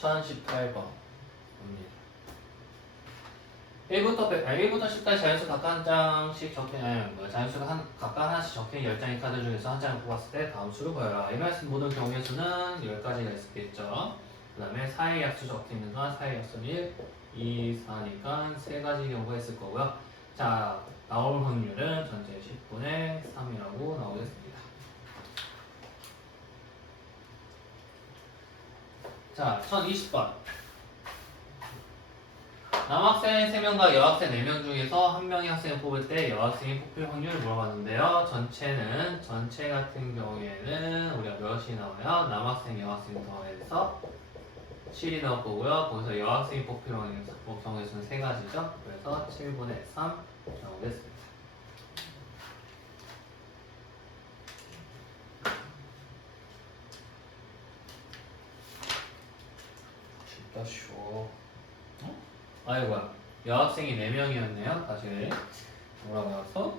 1018번. 1부터 100, 아, 1부터 10까지 자연수 각각 한 장씩 적힌, 아니, 뭐, 자연수가 한, 각각 하나씩 적힌 10장의 카드 중에서 한 장을 뽑았을 때 다음 수를 보여라. 이 말씀 모든 경우의 수는 10가지가 있었겠죠. 그 다음에 사의 약수 적혀 있는 건 사의 약수는 1, 2, 4니까 세 가지 경우가 있을 거고요. 자, 나올 확률은 전체 10분의 3이라고 나오겠습니다. 자, 1020번. 남학생 3명과 여학생 4명 중에서 한 명의 학생을 뽑을 때 여학생이 뽑힐 확률을 물어봤는데요. 전체는, 전체 같은 경우에는 우리가 몇이 나와요? 남학생, 여학생 더해서 7이 나올 거고요. 거기서 여학생이 뽑힐 확률, 정의 수는 세 가지죠. 그래서 7분의 3 나오겠습니다. 다 쉬워. 어? 아이고야. 여학생이 4명이었네요. 다시 나왔어?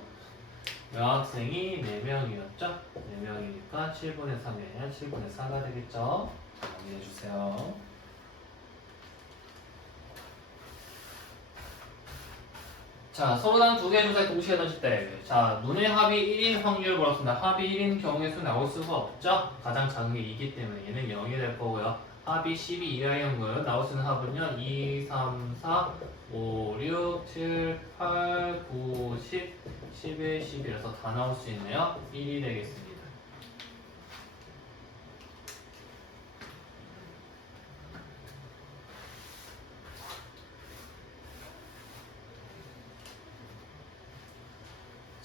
여학생이 4명이었죠? 4명이니까 7분의 3이에요. 7분의 4가 되겠죠? 정리해주세요. 자, 서로당 두 개의 조사에 동시에 던질 때, 자, 눈의 합이 1인 확률을 물었습니다. 합이 1인 경우의 수 나올 수가 없죠? 가장 작은 게 2기 때문에 얘는 0이 될 거고요. 합이 12 이하의 경우는 나올 수 있는 합은요, 2, 3, 4, 5, 6, 7, 8, 9, 10, 11, 12라서 다 나올 수 있네요. 1이 되겠습니다.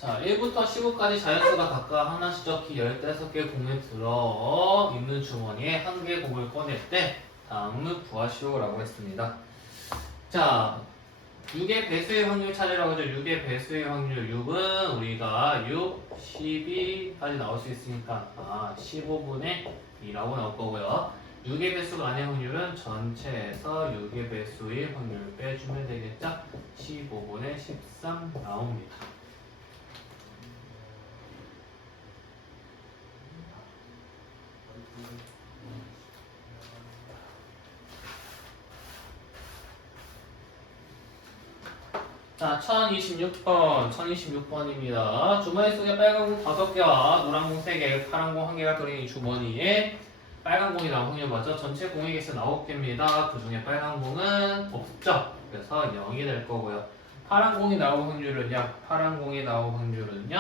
자, 1부터 15까지 자연수가 각각 하나씩 적힌 15개 공에 들어 있는 주머니에 한 개 공을 꺼낼 때 다음을 구하시오라고 했습니다. 자, 6의 배수의 확률 찾으라고 하죠. 6의 배수의 확률 6은 우리가 6, 12까지 나올 수 있으니까 아, 15분의 2라고 나올 거고요. 6의 배수가 아닌 확률은 전체에서 6의 배수의 확률을 빼주면 되겠죠. 15분의 13 나옵니다. 자, 1026번, 1026번입니다. 주머니 속에 빨간 공 5개와 노란 공 3개, 파란 공 1개가 들어있는 이 주머니에 빨간 공이 나온 확률 맞죠? 전체 개수 9개입니다. 그 중에 빨간 공은 없죠? 그래서 0이 될 거고요. 파란 공이 나올 확률은요? 파란 공이 나올 확률은요?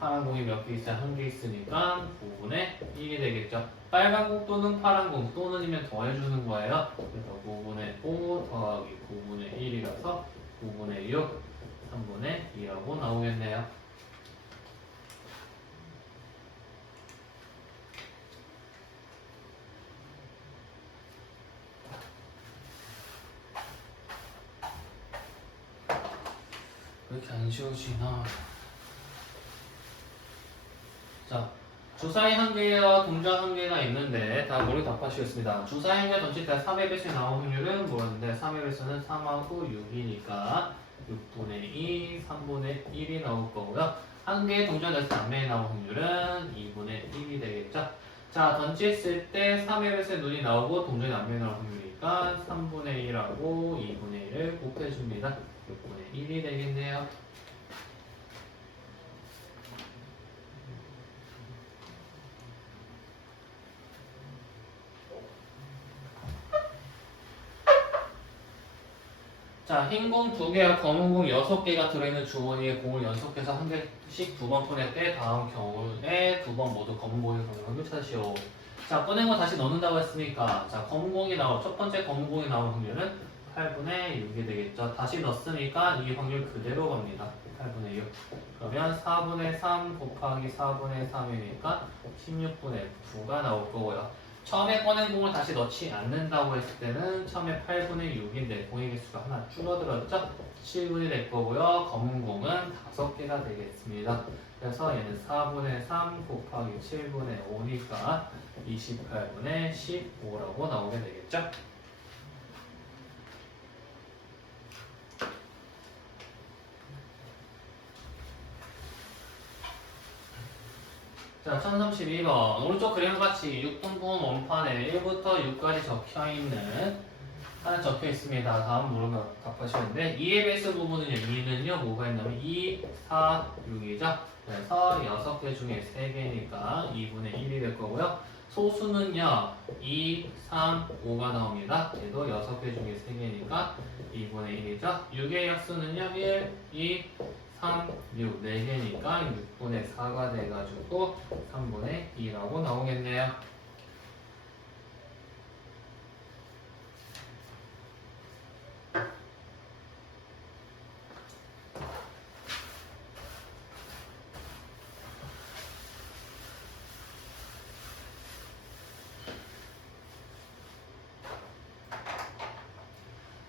파란 공이 몇 개 있어요? 한 개 있으니까 9분의 1이 되겠죠? 빨간 공 또는 파란 공 또는이면 더해주는 거예요. 그래서 9분의 5 더하기 9분의 1이라서 9분의 6, 3분의 2라고 나오겠네요. 왜 이렇게 안 쉬워지나? 자, 주사위 한 개와 동전 한 개가 있는데 다 모르게 답하시겠습니다. 주사위 한개 던질 때 3의 배수에 나온 확률은 뭐였는데 3의 배수는 3하고 6이니까 6분의 2, 3분의 1이 나올 거고요. 한 개의 동전 에서 남매에 나온 확률은 2분의 1이 되겠죠. 자, 던졌을 때 3의 배수에 눈이 나오고 동전이 남매에 나올 확률이니까 3분의 1하고 2분의 1을 곱해줍니다. 6분의 1이 되겠네요. 자, 흰 공 두 개와 검은 공 여섯 개가 들어있는 주머니에 공을 연속해서 한 개씩 두 번 꺼낼 때 다음 경우에 두 번 모두 검은 들어있는 확률 찾으시오. 자, 꺼낸 거 다시 넣는다고 했으니까 자, 검은 공이 나올 첫 번째 검은 공이 나올 확률은 8분의 6이 되겠죠. 다시 넣었으니까 이 확률 그대로 갑니다. 8분의 6. 그러면 4분의 3 곱하기 4분의 3이니까 16분의 9가 나올 거고요. 처음에 꺼낸 공을 다시 넣지 않는다고 했을 때는 처음에 8분의 6인데 공의 개수가 하나 줄어들었죠? 7분이 될 거고요. 검은 공은 5개가 되겠습니다. 그래서 얘는 4분의 3 곱하기 7분의 5니까 28분의 15라고 나오게 되겠죠? 자, 1032번. 오른쪽 그림과 같이 6등분 원판에 1부터 6까지 적혀 있는 하나 적혀 있습니다. 다음 물으면 답하시는데 2의 베이스 부분은요. 2는요. 뭐가 있냐면 2, 4, 6이죠. 그래서 6개 중에 3개니까 2분의 1이 될 거고요. 소수는요. 2, 3, 5가 나옵니다. 얘도 6개 중에 3개니까 2분의 1이죠. 6의 약수는요. 1, 2, 3, 6, 4개니까 6분의 4가 돼가지고 3분의 2라고 나오겠네요.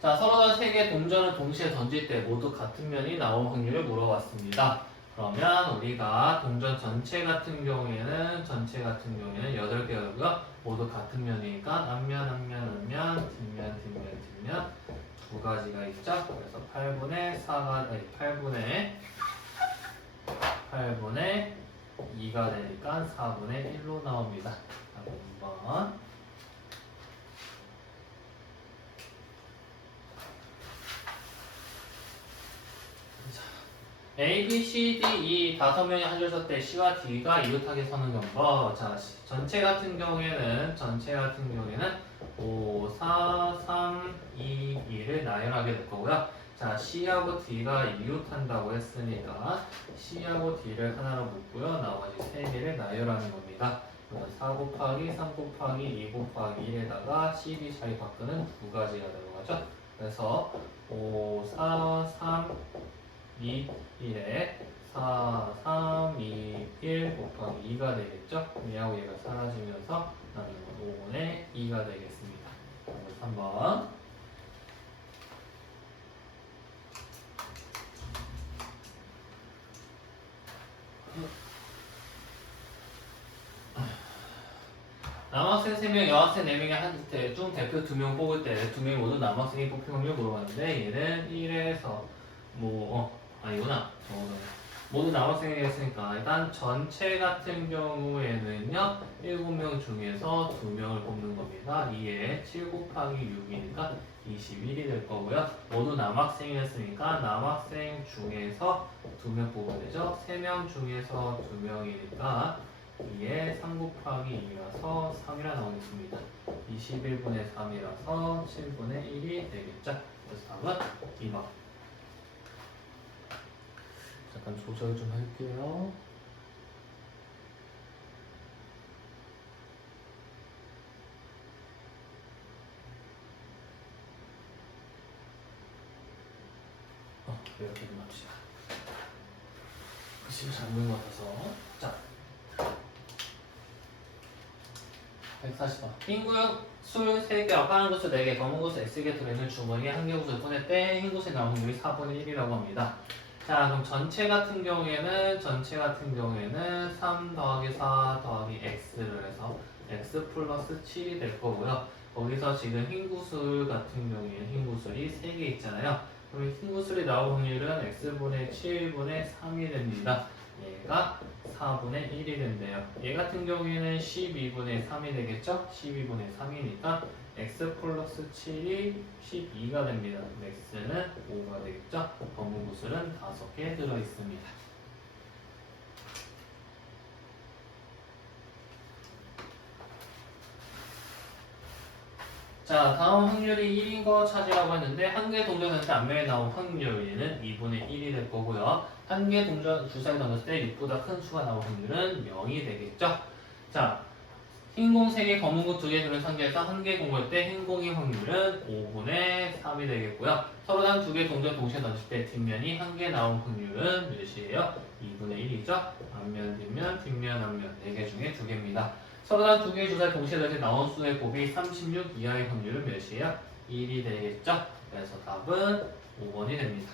자, 서로 세 개 동전을 동시에 던질 때 모두 같은 면이 나올 확률을 물어봤습니다. 그러면 우리가 동전 전체 같은 경우에는 전체 같은 경우에는 8개고요. 모두 같은 면이니까 앞면, 앞면, 앞면, 뒷면, 뒷면, 뒷면 두 가지가 있죠. 그래서 8분의 4가 아니 8분의 8분의 2가 되니까 4분의 1로 나옵니다. 자, 5번. A, B, C, D 이 다섯 명이 한줄설때 C와 D가 이웃하게 서는 경우. 자, 시- 전체 같은 경우에는 전체 같은 경우에는 5, 4, 3, 2, 2를 나열하게 될 거고요. 자, C하고 D가 이웃한다고 했으니까 C하고 D를 하나로 묶고요. 나머지 세 개를 나열하는 겁니다. 그래서 4 곱하기 3 곱하기 2 곱하기 1에다가 C, D 자리 바꾸는 두 가지가 들어가죠. 그래서 5, 4, 3, 2, 1에 4, 3, 2, 1 곱하기 2가 되겠죠? 얘하고 얘가 사라지면서 나는 5분의 2가 되겠습니다. 3번. 남학생 3명, 여학생 4명이 한테 중 대표 2명 뽑을 때 2명이 모두 남학생이 뽑힌 확률 물어봤는데 얘는 1에서 뭐 어, 아니구나. 저거는. 모두 남학생이었으니까 일단 전체 같은 경우에는요 7명 중에서 2명을 뽑는 겁니다. 2에 7 곱하기 6이니까 21이 될 거고요. 모두 남학생이었으니까 남학생 중에서 2명 뽑으면 되죠. 3명 중에서 2명이니까 2에 3 곱하기 2라서 3이라 나오겠습니다. 21분의 3이라서 7분의 1이 되겠죠. 그래서 답은 2번 잠깐 조절 좀 할게요. 어, 이렇게 좀 합시다. 글씨가 잘 보이는 것 같아서. 자. 140번. 흰구역 술 3개, 파란 구슬 4개, 검은 구슬 X개 들어있는 주머니에 한개 구슬 꺼낼 때 흰 구슬이 나오는 확률이 4분의 1이라고 합니다. 자, 그럼 전체 같은 경우에는 전체 같은 경우에는 3 더하기 4 더하기 x를 해서 x 플러스 7이 될 거고요. 거기서 지금 흰 구슬 같은 경우에는 흰 구슬이 3개 있잖아요. 그럼 흰 구슬이 나올 확률은 x분의 7분의 3이 됩니다. 얘가 4분의 1이 된대요. 얘 같은 경우에는 12분의 3이 되겠죠? 12분의 3이니까 x 플러스 7이 12가 됩니다. x는 5가 되겠죠? 구슬은 5개 들어있습니다. 자, 다음 확률이 1인 거 찾으라고 했는데 한 개 동전을 때 앞면에 나온 확률은 2분의 1이 될 거고요. 한 개 동전 주사위 던졌을 때 6보다 큰 수가 나올 확률은 0이 되겠죠? 자, 흰공 3개, 검은공 2개 들은 상자에서 한 개 공을 때 흰공의 확률은 5분의 3이 되겠고요. 서로 단두개 동전 동시에 던질 때 뒷면이 한 개 나온 확률은 몇이에요? 2분의 1이죠. 앞면, 뒷면, 뒷면, 앞면 4개 중에 2개입니다. 서로 단두 개의 주사위 동시에 던질 나온 수의 곱이 36 이하의 확률은 몇이에요? 1이 되겠죠. 그래서 답은 5번이 됩니다.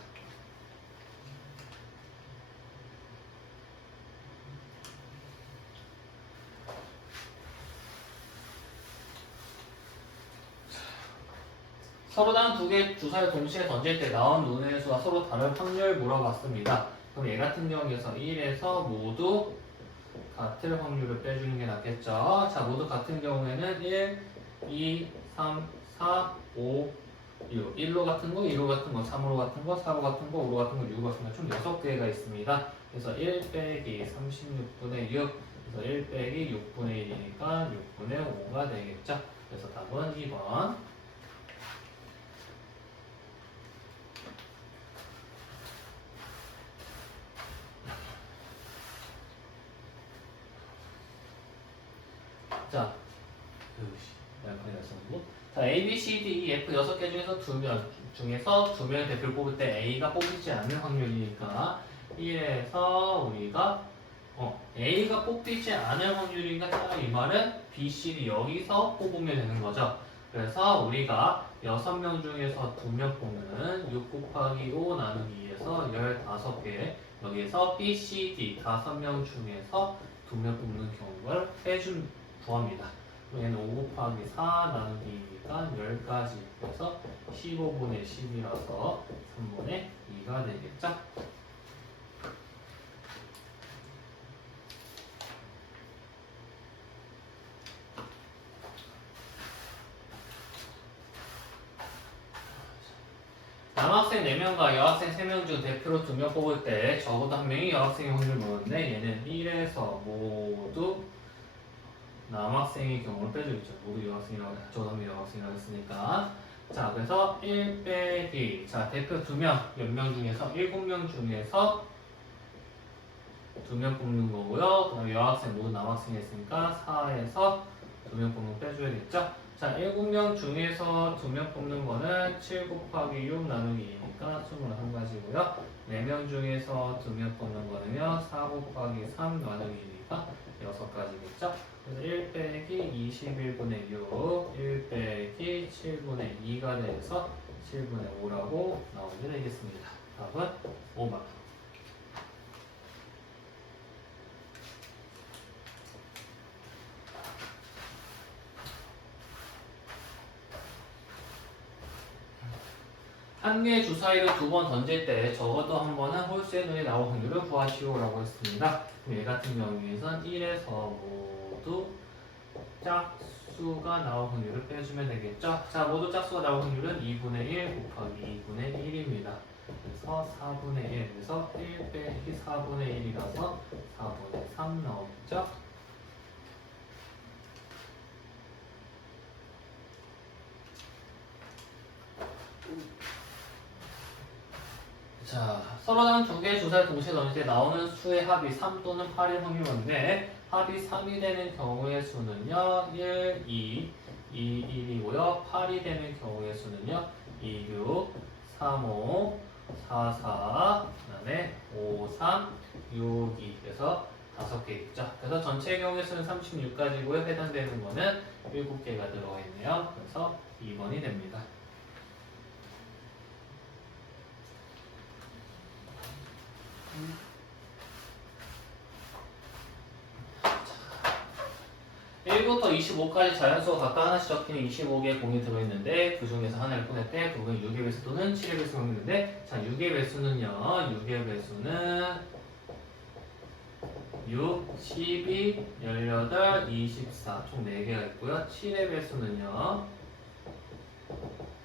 서로 단두개 주사를 동시에 던질 때 나온 눈의 수가 서로 다른 확률 물어봤습니다. 그럼 얘 같은 경우에서 1에서 모두 같을 확률을 빼주는 게 낫겠죠. 자, 모두 같은 경우에는 1, 2, 3, 4, 5, 6. 1로 같은 거, 2로 같은 거, 3으로 같은 거, 4로 같은 거, 5로 같은 거, 6로 같은 거 총 6개가 있습니다. 그래서 1 빼기 36분의 6. 그래서 1 빼기 6분의 1이니까 6분의 5가 되겠죠. 그래서 답은 2번. 자, 으이씨, 양푼이 났었고. 자, A, B, C, D, E, F 여섯 개 중에서 두명 중에서 두 명의 대표를 뽑을 때 A가 뽑히지 않는 확률이니까 1에서 우리가 어, A가 뽑히지 않을 확률이니까 자, 이 말은 B, C, D 여기서 뽑으면 되는 거죠. 그래서 우리가 여섯 명 중에서 두명 뽑는 6 곱하기 5 나누기 2에서 15개 여기에서 B, C, D 다섯 명 중에서 두명 뽑는 경우를 빼준 구합니다. 얘는 5 곱하기 4 나누기니까 10가지 그래서 15분의 10이라서 3분의 2가 되겠죠? 남학생 4명과 여학생 3명 중 대표로 2명 뽑을 때 적어도 한 명이 여학생의 확률을 모르는데 얘는 1에서 모두 남학생의 경우를 빼주겠죠. 모두 여학생이라고 적어도 한 명이 여학생이라고 했으니까 자 그래서 1 빼기 자 대표 2명 몇 명 중에서 7명 중에서 2명 뽑는 거고요. 그다음 여학생 모두 남학생이 했으니까 4에서 2명 뽑는 거 빼줘야겠죠. 자, 7명 중에서 2명 뽑는 거는 7 곱하기 6 나누기 2니까 21가지고요. 4명 중에서 2명 뽑는 거는요. 4 곱하기 3 나누기 2니까 6가지겠죠. 그래서 1 빼기 21분의 6, 1 빼기 7분의 2가 돼서 7분의 5라고 나오게 되겠습니다. 답은 5번. 한 개의 주사위를 두 번 던질 때 적어도 한 번은 홀수의 눈이 나올 확률을 구하시오라고 했습니다. 그럼 얘 같은 경우에선 1에서 모두 짝수가 나올 확률을 빼주면 되겠죠. 자, 모두 짝수가 나올 확률은 2분의 1 곱하기 2분의 1입니다. 그래서 4분의 1, 그래서 1 빼기 4분의 1이라서 4분의 3 나오겠죠. 자, 서로 다른 두 개의 주사를 동시에 던질 때 나오는 수의 합이 3 또는 8일 확률인데 합이 3이 되는 경우의 수는요 1, 2, 2, 1이고요 8이 되는 경우의 수는요 2, 6, 3, 5, 4, 4, 그다음에 5, 3, 6, 2 그래서 다섯 개 있죠. 그래서 전체 경우의 수는 36가지고요. 해당되는 거는 7개가 들어가 있네요. 그래서 2번이 됩니다. 일부터 25까지 자연수가 각각 하나씩 적힌 25개의 공이 들어있는데 그 중에서 하나를 꺼낼 때 그건 6의 배수 또는 7의 배수가 있는데 자 6의 배수는요. 6의 배수는 6, 12, 18, 24 총 4개가 있고요. 7의 배수는요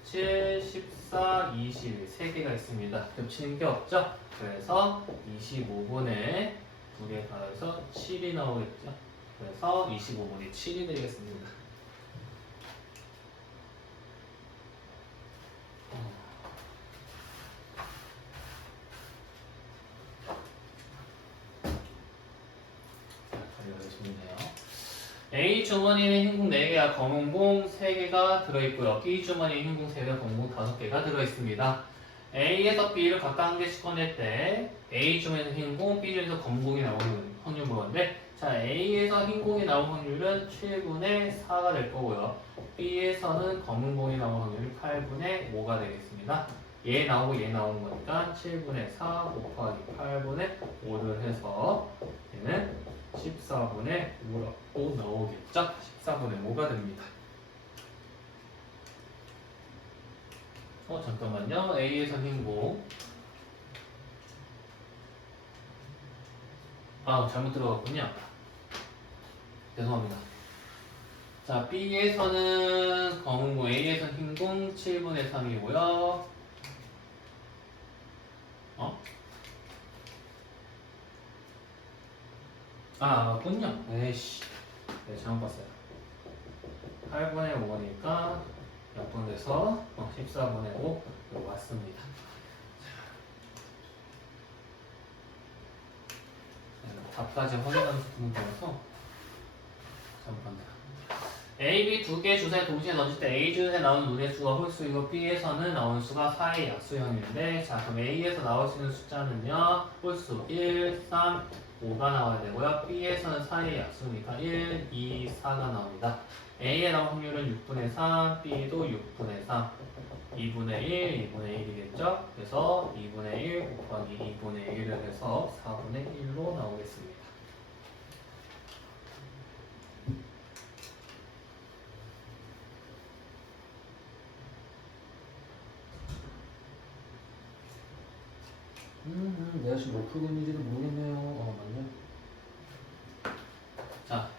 7, 14, 21 3개가 있습니다. 겹치는 게 없죠? 그래서 25분의 2개 더해서 7이 나오겠죠? 그래서 25분이 7이 되겠습니다. A 주머니는 흰공 4개와 검은 공 3개가 들어있고요. B 주머니에 흰공 3개와 검은 공 5개가 들어있습니다. A에서 B를 각각 한 개씩 꺼낼 때 A 중에서 흰 공, B 중에서 검은 공이 나오는 확률 모건데 자 A에서 흰 공이 나올 확률은 7분의 4가 될 거고요. B에서는 검은 공이 나올 확률이 8분의 5가 되겠습니다. 얘 나오고 얘 나오는 거니까 7분의 4 곱하기 8분의 5를 해서 얘는 14분의 5 나오겠죠? 14분의 5가 됩니다. 어 잠깐만요. A에서 흰공 아 잘못 들어갔군요. 죄송합니다. 자, B에서는 검은공, A에서는 흰공 7분의 3이고요. 어? 아, 맞군요. 에이씨. 네, 잘못 봤어요. 8분의 5니까 약분돼서 어, 14분의 5 이거 맞습니다. 네, 답까지 두는 거라서 잠깐만. A, B 두 개 주사에 동시에 넣어줄 때 A 주사에 나오는 눈의 수가 홀수이고 B에서는 나오는 수가 4의 약수형인데 자 그럼 A에서 나올 수 있는 숫자는요? 홀수 1, 3, 5가 나와야 되고요. B에서는 4의 약수니까 1, 2, 4가 나옵니다. A에 나올 확률은 6분의 3, B도 6분의 3 2분의 1, 2분의 1이겠죠? 그래서 2분의 1 곱하기 2분의 1을 해서 4분의 1로 나오겠습니다 음, 음, 내가 지금 못 풀고 있는지도 모르겠네요. 어, 맞네. 자.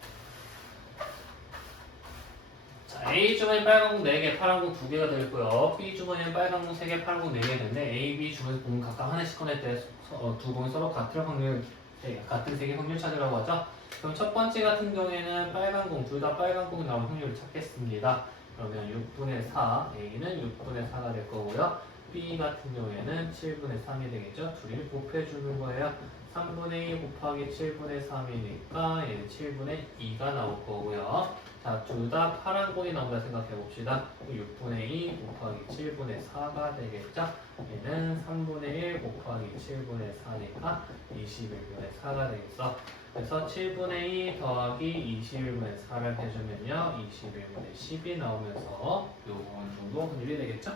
자, A 주머니 빨간 공 4개, 파란 공 2개가 되고요. B 주머니는 빨간 공 3개, 파란 공 4개 되는데 A, B 주머니 공 각각 하나씩 꺼낼 때 어, 두 공이 서로 같을 확률, 네, 같은 세개 확률 찾으라고 하죠. 그럼 첫 번째 같은 경우에는 빨간 공, 둘 다 빨간 공이 나올 확률을 찾겠습니다. 그러면 6분의 4, A는 6분의 4가 될 거고요. B 같은 경우에는 7분의 3이 되겠죠? 둘이 곱해 주는 거예요. 3분의 2 곱하기 7분의 3이니까 얘는 7분의 2가 나올 거고요. 자, 둘 다 파란 공이 나온다 생각해 봅시다. 6분의 2 곱하기 7분의 4가 되겠죠? 얘는 3분의 1 곱하기 7분의 4니까 21분의 4가 되겠어. 그래서 7분의 2 더하기 21분의 4를 해주면요. 21분의 10이 나오면서 요건 정도 확률이 되겠죠?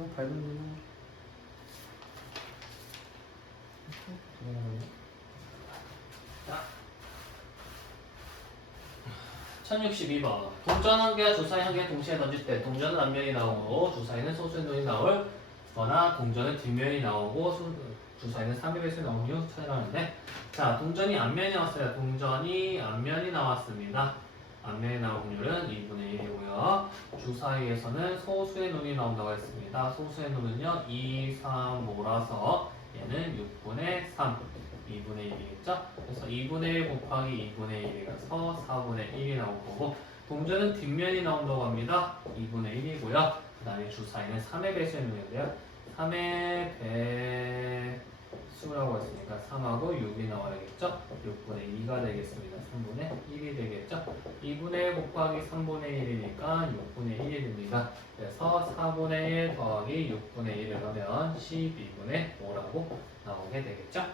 어, 눈. 1062번. 동전 한 개와 주사위 한 개 동시에 던질 때 동전은 앞면이 나오고 주사위는 소수의 눈이 나올 거나 동전은 뒷면이 나오고 수, 주사위는 3의 배수에 나오는 후 찾아가는데 자 동전이 앞면이 나왔어요. 동전이 앞면이 나왔습니다. 앞면에 나올 확률은 2분의 1이고요. 주사위에서는 소수의 눈이 나온다고 했습니다. 소수의 눈은요 2, 3, 5라서 얘는 6분의 3, 2분의 1이겠죠? 그래서 2분의 1 곱하기 2분의 1이라서 4분의 1이 나올 거고 동전은 뒷면이 나온다고 합니다. 2분의 1이고요. 그 다음에 주사위는 3의 배수의 눈인데요. 3의 배 수라고 했으니까 3하고 6이 나와야겠죠? 6분의 2가 되겠습니다. 3분의 1이 되겠죠? 2분의 1 곱하기 3분의 1이니까 6분의 1이 됩니다. 그래서 4분의 1 더하기 6분의 1을 하면 12분의 5라고 나오게 되겠죠?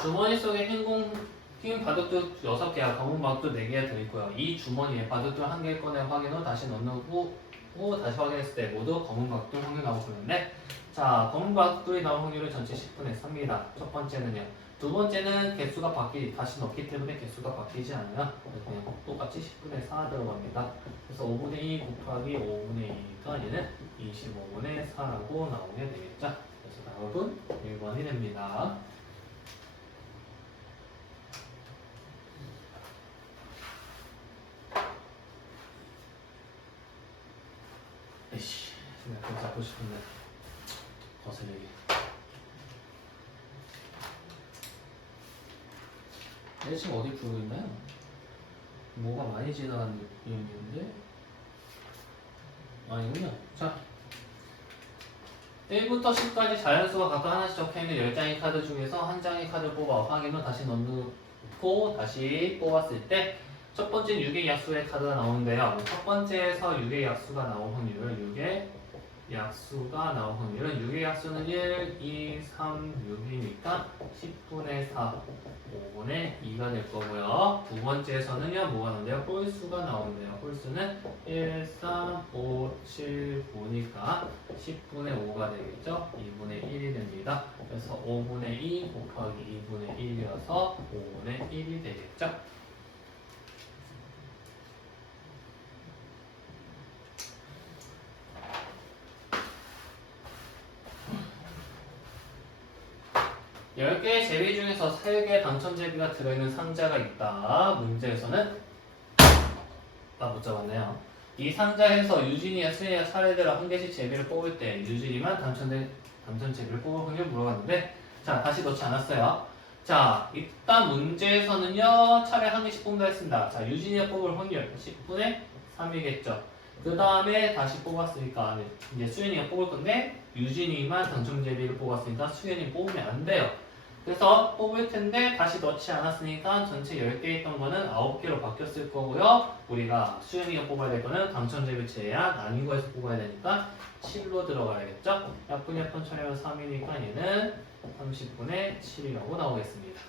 주머니 속에 흰 공, 흰 바둑돌 6개와 검은 바둑돌 4개가 들어있고요. 이 주머니에 바둑돌 1개 꺼내 확인 후 다시 넣는 후, 후 다시 확인했을 때 모두 검은 바둑돌 확률 나오고 있는데 자, 검은 바둑돌이 나올 확률은 전체 10분의 3입니다. 첫 번째는요. 두 번째는 개수가 바뀌, 다시 넣기 때문에 개수가 바뀌지 않아요. 그냥 똑같이 10분의 4 들어갑니다. 그래서 5분의 2 곱하기 5분의 2니까 얘는 25분의 4라고 나오게 되겠죠. 그래서 답은 1번이 됩니다. 에이씨, 잡고 싶은데 거슬리게. 얘 지금 어디 부르고 있나요? 뭐가 많이 지나가는 느낌인데? 아니군요. 자, 1부터 10까지 자연수가 각각 하나씩 적혀있는 10장의 카드 중에서 한 장의 카드를 뽑아 확인 후 다시 넣고 다시 뽑았을 때 첫 번째 6의 약수의 카드가 나오는데요. 첫 번째에서 6의 약수가 나올 확률은 6의 약수가 나올 확률은 6의 약수는 1, 2, 3, 6이니까 10분의 4, 5분의 2가 될 거고요. 두 번째에서는요, 뭐가 나오는데요? 홀수가 나오는데요. 홀수는 1, 3, 5, 7, 9니까 10분의 5가 되겠죠? 2분의 1이 됩니다. 그래서 5분의 2 곱하기 2분의 1이어서 5분의 1이 되겠죠? 10개의 제비 중에서 3개 당첨 제비가 들어있는 상자가 있다. 문제에서는 아, 못 잡았네요. 이 상자에서 유진이와 수현이가 차례대로 한 개씩 제비를 뽑을 때 유진이만 당첨된 당첨 제비를 뽑을 확률 물어봤는데 자 다시 넣지 않았어요. 자 일단 문제에서는요 차례 한 개씩 뽑는다 했습니다. 자 유진이가 뽑을 확률 10분의 3이겠죠. 그 다음에 다시 뽑았으니까 이제 수현이가 뽑을 건데 유진이만 당첨 제비를 뽑았으니까 수현이 뽑으면 안 돼요. 그래서 뽑을 텐데 다시 넣지 않았으니까 전체 10개 있던 거는 9개로 바뀌었을 거고요. 우리가 수현이가 뽑아야 될 거는 당첨 제비 제한 아닌 거에서 뽑아야 되니까 7로 들어가야겠죠? 약분 약분 처리하면 3이니까 얘는 30분의 7이라고 나오겠습니다.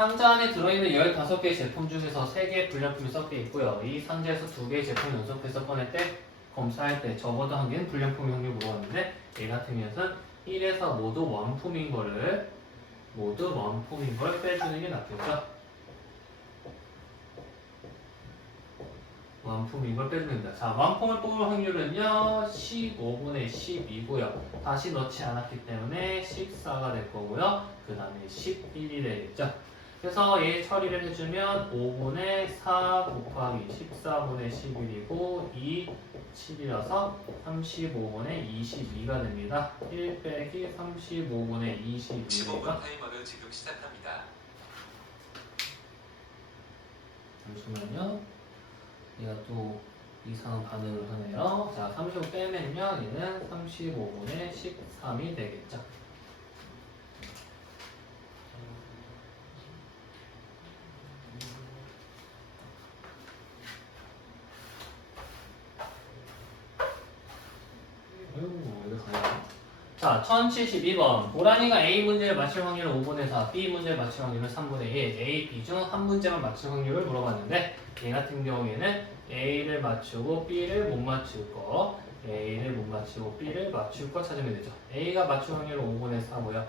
상자 안에 들어있는 15개의 제품 중에서 3개의 불량품이 섞여 있고요. 이 상자에서 2개의 제품을 연속해서 꺼낼 때 검사할 때 적어도 한 개는 불량품이 확률 물어봤는데 얘 같은 경우에는 1에서 모두 원품인 거를 모두 원품인 걸 빼주는 게 낫겠죠? 원품인 걸 빼주면 됩니다. 자, 원품을 뽑을 확률은요, 15분의 12고요. 다시 넣지 않았기 때문에 14가 될 거고요. 그 다음에 11이 되겠죠? 그래서 얘 처리를 해주면 5분의 4 곱하기 14분의 11이고 2, 7이라서 35분의 22가 됩니다. 1 빼기 35분의 22니까 15분 타이머를 지금 시작합니다. 잠시만요. 얘가 또 이상한 반응을 하네요. 자, 35 빼면요. 얘는 35분의 13이 되겠죠. 4, 1072번. 고라니가 A 문제를 맞힐 확률은 5분의 4, B 문제를 맞힐 확률은 3분의 1, A, B 중 한 문제만 맞힐 확률을 물어봤는데, 얘 같은 경우에는 A를 맞추고 B를 못 맞출 거, A를 못 맞추고 B를 맞출 거 찾으면 되죠. A가 맞출 확률은 5분의 4고요.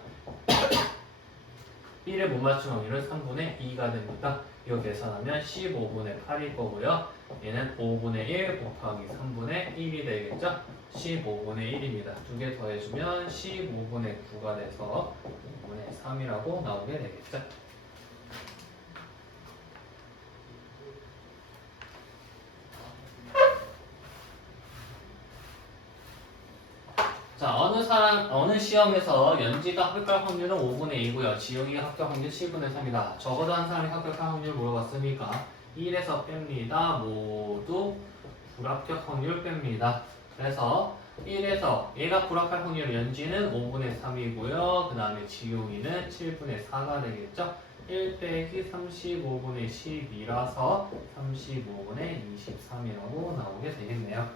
B를 못 맞출 확률은 3분의 2가 됩니다. 이거 계산하면 15분의 8일 거고요. 얘는 5분의 1 곱하기 3분의 1이 되겠죠? 15분의 1입니다. 두 개 더해주면 15분의 9가 돼서 5분의 3이라고 나오게 되겠죠? 자, 어느 사람, 어느 시험에서 연지가 합격할 확률은 5분의 2고요. 지영이가 합격 확률 7분의 3이다. 적어도 한 사람이 합격할 확률 물어봤으니까 1에서 뺍니다. 모두 불합격 확률 뺍니다. 그래서 1에서 얘가 불합할 확률 연지는 5분의 3이고요. 그 다음에 지용이는 7분의 4가 되겠죠. 1 빼기 35분의 12라서 35분의 23이라고 나오게 되겠네요.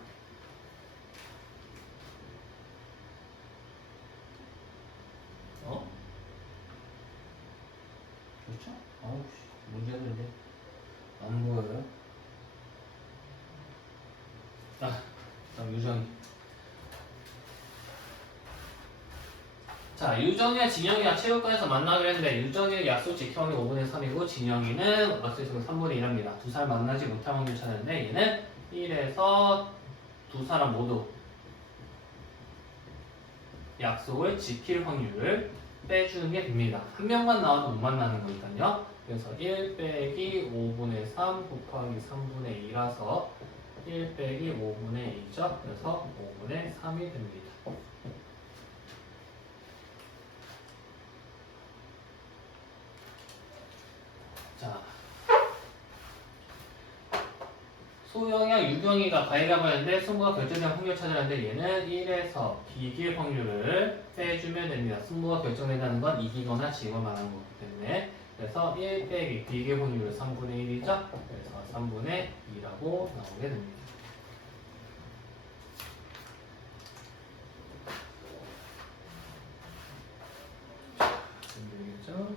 어? 그렇죠? 아우 씨, 문제들인데 안 보여요? 아, 다음 유정이. 자, 유정이와 진영이가 체육관에서 만나기로 했는데 유정이는 약속 확률 5분의 3이고 진영이는 약속 지킬 3분의 1합니다. 두 사람 만나지 못할 확률 찾았는데 얘는 1에서 두 사람 모두 약속을 지킬 확률을 빼주는 게 됩니다. 한 명만 나와도 못 만나는 거니까요. 그래서 1 빼기 5분의 3 곱하기 3분의 2라서 1 빼기 5분의 2죠. 그래서 5분의 3이 됩니다. 자, 소영이와 유경이가 가위바위보 했는데 승부가 결정된 확률 찾으라는데 얘는 1에서 비길 확률을 빼주면 됩니다. 승부가 결정된다는 건 이기거나 지거나 하는 거기 때문에 그래서 1 빼기 확률은 3분의 1이죠. 그래서 3분의 2라고 나오게 됩니다. 되겠죠?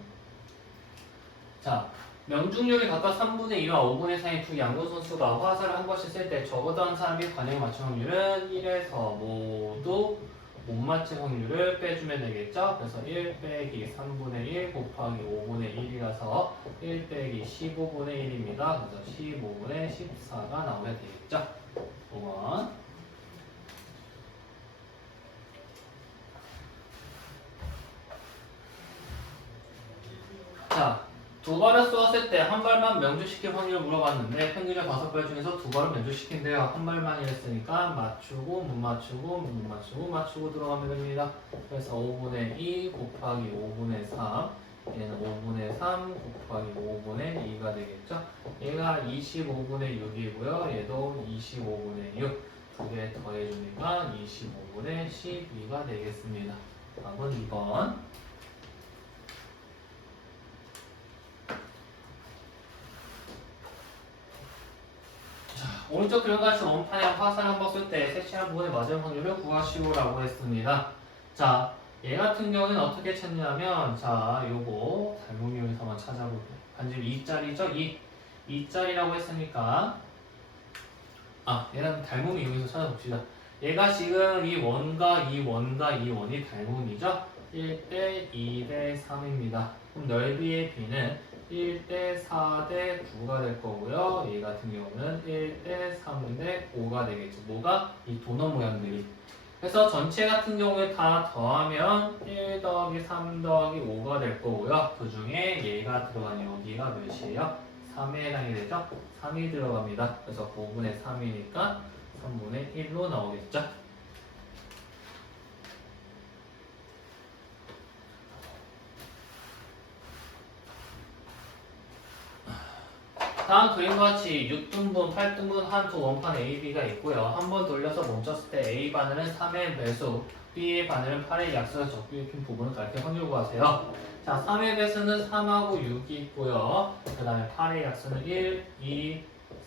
자, 명중률이 각각 3분의 2와 5분의 4인 두 양궁 선수가 화살을 한 번씩 쓸 때 적어도 한 사람이 관행을 맞춘 확률은 1에서 모두 못 맞힐 확률을 빼주면 되겠죠? 그래서 1 빼기 3분의 1 곱하기 5분의 1이라서 1 빼기 15분의 1입니다. 그래서 15분의 14가 나오게 되겠죠? 5번. 자, 두 발을 쏘았을 때 한 발만 명주시킬 확률을 물어봤는데 평균적 다섯 발 중에서 두 발을 명주시킨대요. 한 발만이 했으니까 맞추고 못 맞추고 못 맞추고 맞추고 들어가면 됩니다. 그래서 5분의 2 곱하기 5분의 3 얘는 5분의 3 곱하기 5분의 2가 되겠죠. 얘가 25분의 6이고요. 얘도 25분의 6. 두 개 더해주니까 25분의 12가 되겠습니다. 답은 2번. 오른쪽 그림같이 원판에 화살 한 번 쓸 때 색칠한 부분의 맞은 확률을 구하시오라고 했습니다. 자, 얘 같은 경우는 어떻게 찾냐면 자, 요거 닮은 이용해서 한번 찾아볼게요. 반지름 2짜리죠? 2. 2짜리라고 했으니까 아, 얘는 닮음 이용해서 찾아봅시다. 얘가 지금 이 원과 이 원과 이 원이 닮음이죠? 1대 2대 3입니다. 그럼 넓이의 비는 1대 4대 9가 될 거고요. 얘 같은 경우는 1대 3대 5가 되겠죠. 뭐가? 이 도넛 모양들이. 그래서 전체 같은 경우에 다 더하면 1 더하기 3 더하기 5가 될 거고요. 그 중에 얘가 들어간 여기가 몇이에요? 3에 해당이 되죠? 3이 들어갑니다. 그래서 5분의 3이니까 3분의 1로 나오겠죠? 다음 그림과 같이 6등분, 8등분 한 두 원판 A, B가 있고요. 한 번 돌려서 멈췄을 때 A 바늘은 3의 배수, B의 바늘은 8의 약수가 적혀있는 부분을 가르쳐 확률 구하세요. 자, 3의 배수는 3하고 6이 있고요. 그 다음에 8의 약수는 1, 2,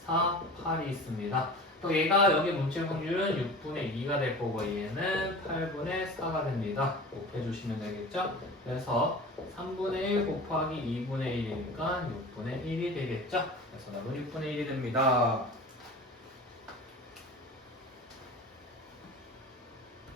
4, 8이 있습니다. 또 얘가 여기 뭉칠 확률은 6분의 2가 될 거고 얘는 8분의 4가 됩니다. 곱해 주시면 되겠죠? 그래서 3분의 1 곱하기 2분의 1이니까 6분의 1이 되겠죠? 그래서 답은 6분의 1이 됩니다.